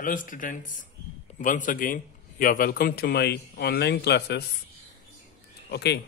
Hello students, once again you are welcome to my online classes. Okay,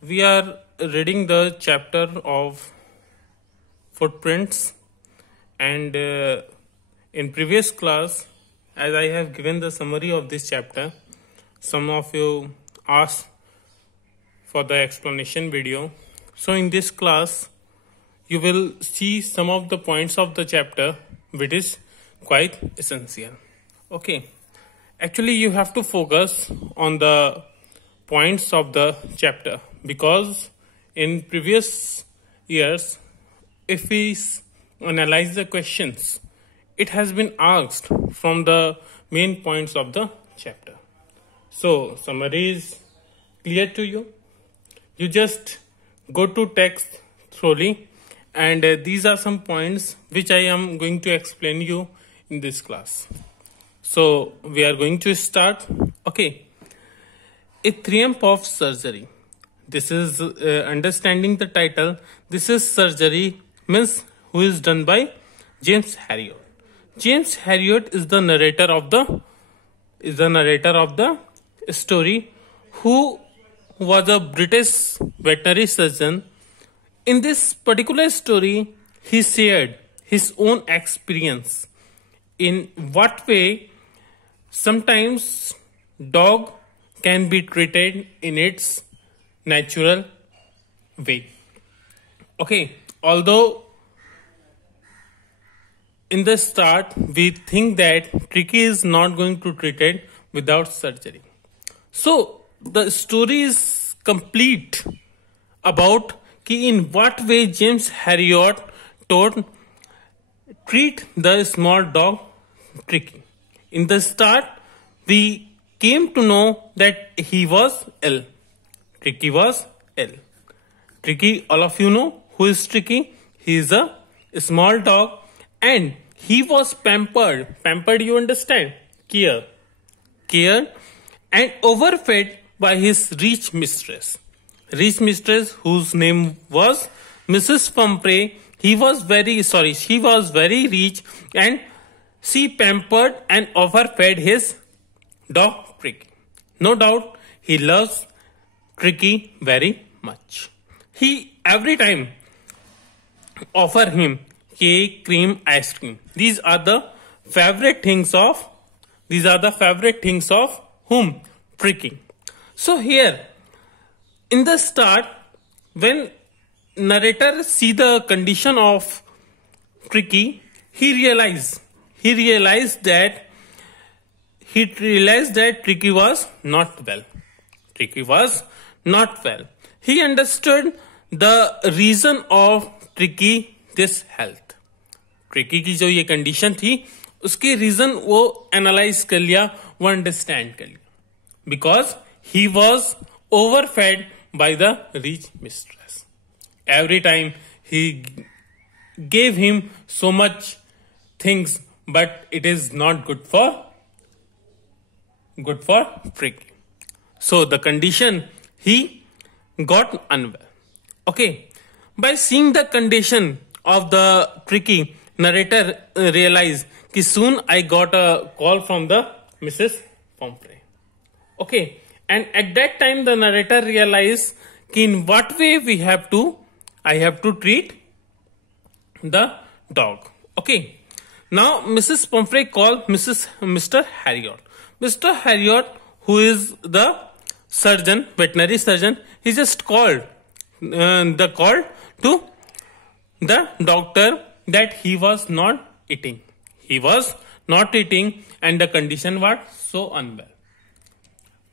we are reading the chapter of footprints, and in previous class, as I have given the summary of this chapter, some of you asked for the explanation video. So in this class you will see some of the points of the chapter which is quite essential. Okay, actually you have to focus on the points of the chapter, because in previous years, if we analyze the questions, it has been asked from the main points of the chapter. So summary is clear to you. You just go to text thoroughly, and these are some points which I am going to explain you in this class. So we are going to start. Okay, a triumph of surgery. This is understanding the title. This is surgery means who is done by James Herriot. James Herriot is the narrator of the story, who was a British veterinary surgeon. In this particular story, he shared his own experience in what way sometimes dog can be treated in its natural way. Okay, although in the start we think that Tricky is not going to treat it without surgery. So the story is complete about in what way James Herriot taught treat the small dog Tricky. In the start, we came to know that he was ill. Tricky was ill. Tricky, all of you know who is Tricky. He is a small dog, and he was pampered. Pampered, you understand? Cared and overfed by his rich mistress. Rich mistress, whose name was Mrs. Pumphrey. She was very rich, and she pampered and overfed his dog Tricky. No doubt he loves Tricky very much. He every time offer him cake, cream, ice cream. These are the favorite things of whom? Tricky. So here in the start, when narrator see the condition of Tricky, he realized that Tricky was not well. He understood the reason of Tricky this health. Tricky की जो ये condition थी, उसके reason वो analyze कर लिया, वो understand कर लिया. Because he was overfed by the rich mistress. Every time he gave him so much things, but it is not good for Tricky. So the condition, he got unwell. Okay, by seeing the condition of the Tricky, narrator realized that soon I got a call from the Mrs. Pumphrey. Okay, and at that time the narrator realized in what way I have to treat the dog. Okay, now Mrs. Pumphrey called Mr. Herriot. Mr. Herriot, who is the veterinary surgeon, he just called the call to the doctor that he was not eating. And the condition was so unwell.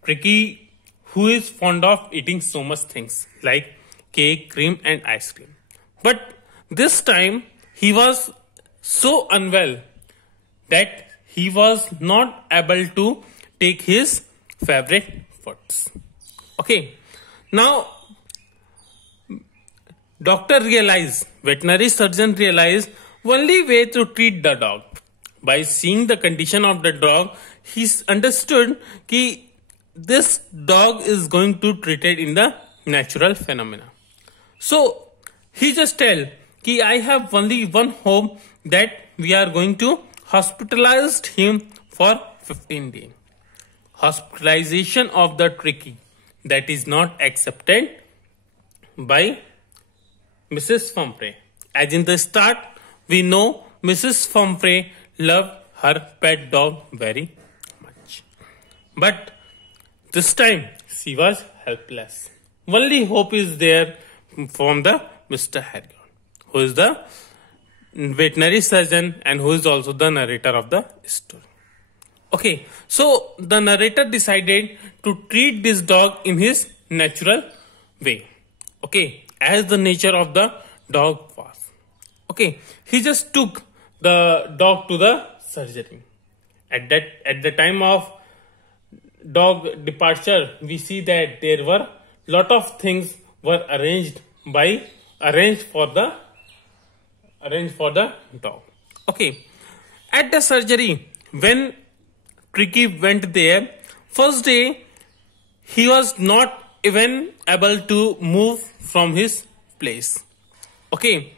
Tricky, who is fond of eating so much things like cake, cream and ice cream. But this time he was so unwell that he was not able to take his favorite foods. Okay, now veterinary surgeon realized only way to treat the dog. By seeing the condition of the dog, he understood that this dog is going to treat it in the natural phenomena. So he just tell that I have only one hope, that we are going to hospitalized him for 15 days. Hospitalization of the Tricky that is not accepted by Mrs. Fumfrey. As in the start, we know Mrs. Fumfrey loved her pet dog very much. But this time, she was helpless. Only hope is there from the Mr. Harrigan, who is the veterinary surgeon and who is also the narrator of the story. Okay, so the narrator decided to treat this dog in his natural way. Okay, as the nature of the dog was. Okay, he just took the dog to the surgery. At the time of dog departure, we see that there were lot of things were arranged for the dog. Okay, at the surgery, when Tricky went there, first day he was not even able to move from his place. Okay,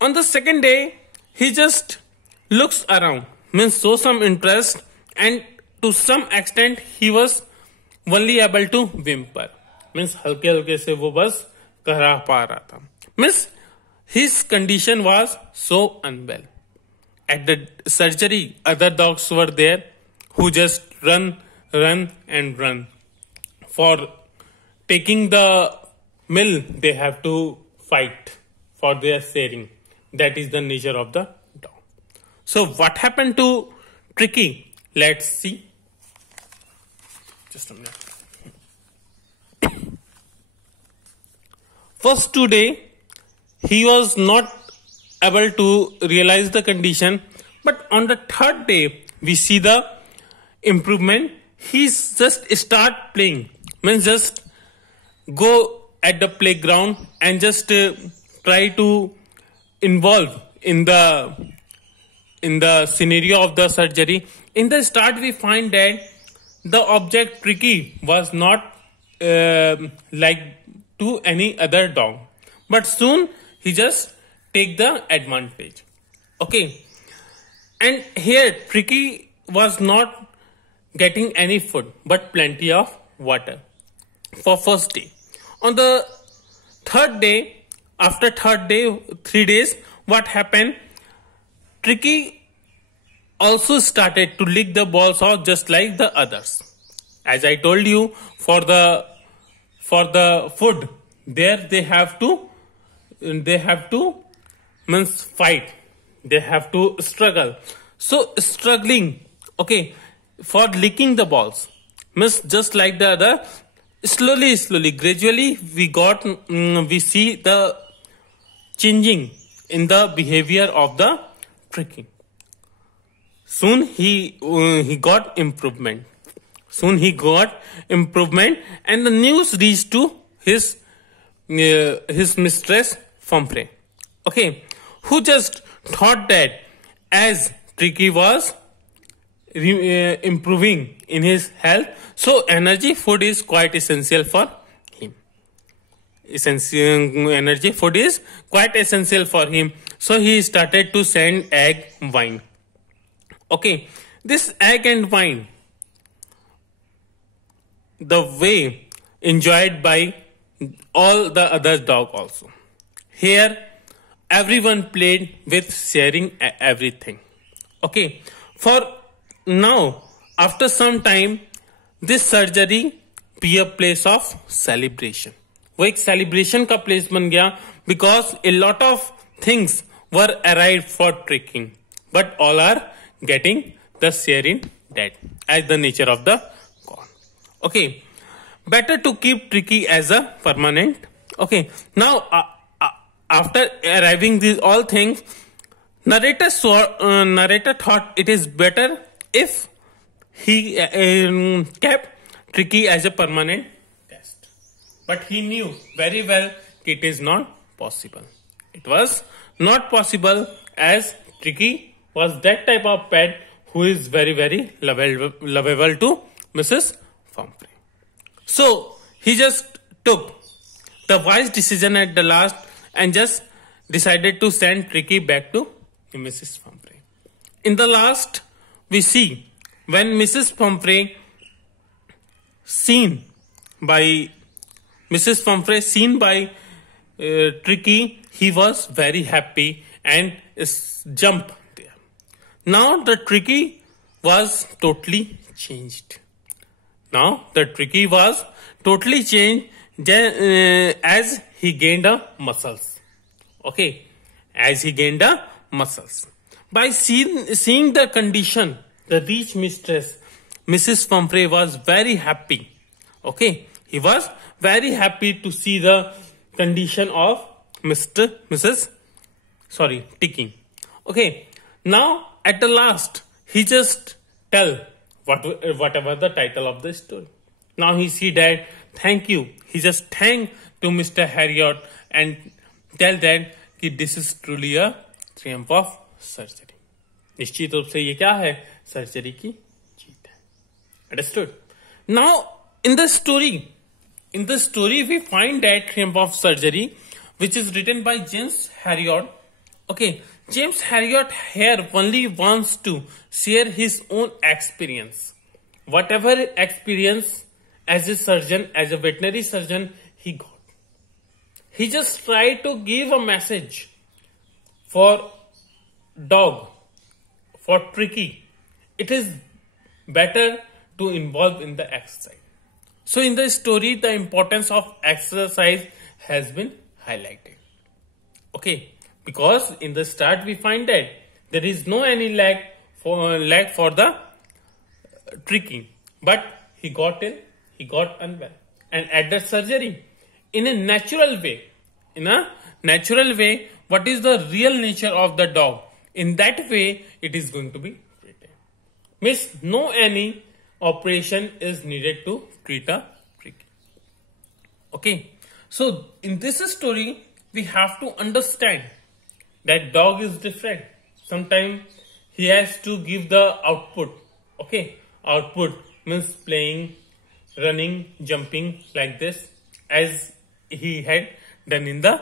on the second day he just looks around, means show some interest, and to some extent he was only able to whimper, means हल्के हल्के से वो बस कह पा रहा था, means his condition was so unwell. At the surgery, other dogs were there who just run. For taking the meal, they have to fight for their sharing. That is the nature of the dog. So what happened to Tricky? Let's see. Just a minute. First 2 days, he was not able to realize the condition, but on the third day, we see the improvement. He's just start playing, means just go at the playground and just try to involve in the scenario of the surgery. In the start, we find that the object Tricky was not like to any other dog, but soon he just take the advantage. Okay, and here Tricky was not getting any food but plenty of water for first day. On the third day, after 3 days, what happened? Tricky also started to lick the balls off just like the others. As I told you, for the food, there they have to means fight. They have to struggle. So struggling, okay, for licking the balls, means just like the other, slowly, gradually we see the changing in the behavior of the Tricky. Soon he got improvement. And the news reached to his mistress Fumfrey. Okay, who just thought that as Tricky was improving in his health, so energy food is quite essential for him. Energy food is quite essential for him. So he started to send egg wine. Okay, this egg and wine, the way enjoyed by all the other dog also. Here, everyone played with sharing everything. Okay, for now, after some time, this surgery be a place of celebration. वो एक celebration का place बन गया, because a lot of things were arrived for tricking, but all are getting the sharing dead as the nature of the God. Okay, better to keep Tricky as a permanent. Okay, now after arriving these all things, narrator thought it is better if he kept Tricky as a permanent guest. But he knew very well it is not possible. It was not possible, as Tricky was that type of pet who is very, very lovable to Mrs. Fumfrey. So he just took the wise decision at the last and just decided to send Tricky back to Mrs. Fumfrey. in the last, we see when Mrs. Pumphrey seen by Tricky, he was very happy and jumped there. Now the Tricky was totally changed. As he gained muscles. Okay, as he gained muscles. By seeing the condition, the rich mistress, Mrs. Pumphrey was very happy. Okay, he was very happy to see the condition of Ticky. Okay, now at the last, he just tell whatever the title of the story. Now he see that, thank you. He just thank to Mr. Harriot and tell that कि this is truly a triumph of surgery. निश्चित रूप से ये क्या है? Surgery की जीत है. Understood? Now in the story we find that triumph of surgery, which is written by James Harriot. Okay, James Harriot here only wants to share his own experience. Whatever experience as a surgeon, as a veterinary surgeon, he got. He just tried to give a message for dog, for Tricky. It is better to involve in the exercise. So in the story, the importance of exercise has been highlighted. Okay, because in the start we find that there is no any leg for the Tricky, but he got unwell, and at the surgery, in a natural way, what is the real nature of the dog? In that way, it is going to be treated. Means no any operation is needed to treat a Tricky. Okay, so in this story, we have to understand that dog is different. Sometimes he has to give the output. Okay, output means playing, running, jumping like this, as he had done in the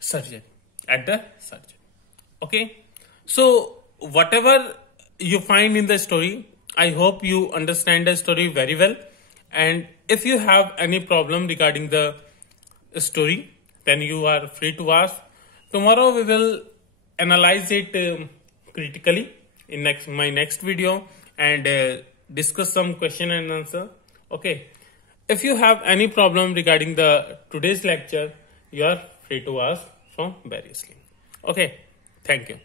surgery, at the surgery. Okay, so whatever you find in the story, I hope you understand the story very well. And if you have any problem regarding the story, then you are free to ask. Tomorrow we will analyze it critically in my next video and discuss some question and answer. Okay. If you have any problem regarding the today's lecture, you are free to ask from variously. Okay. Thank you.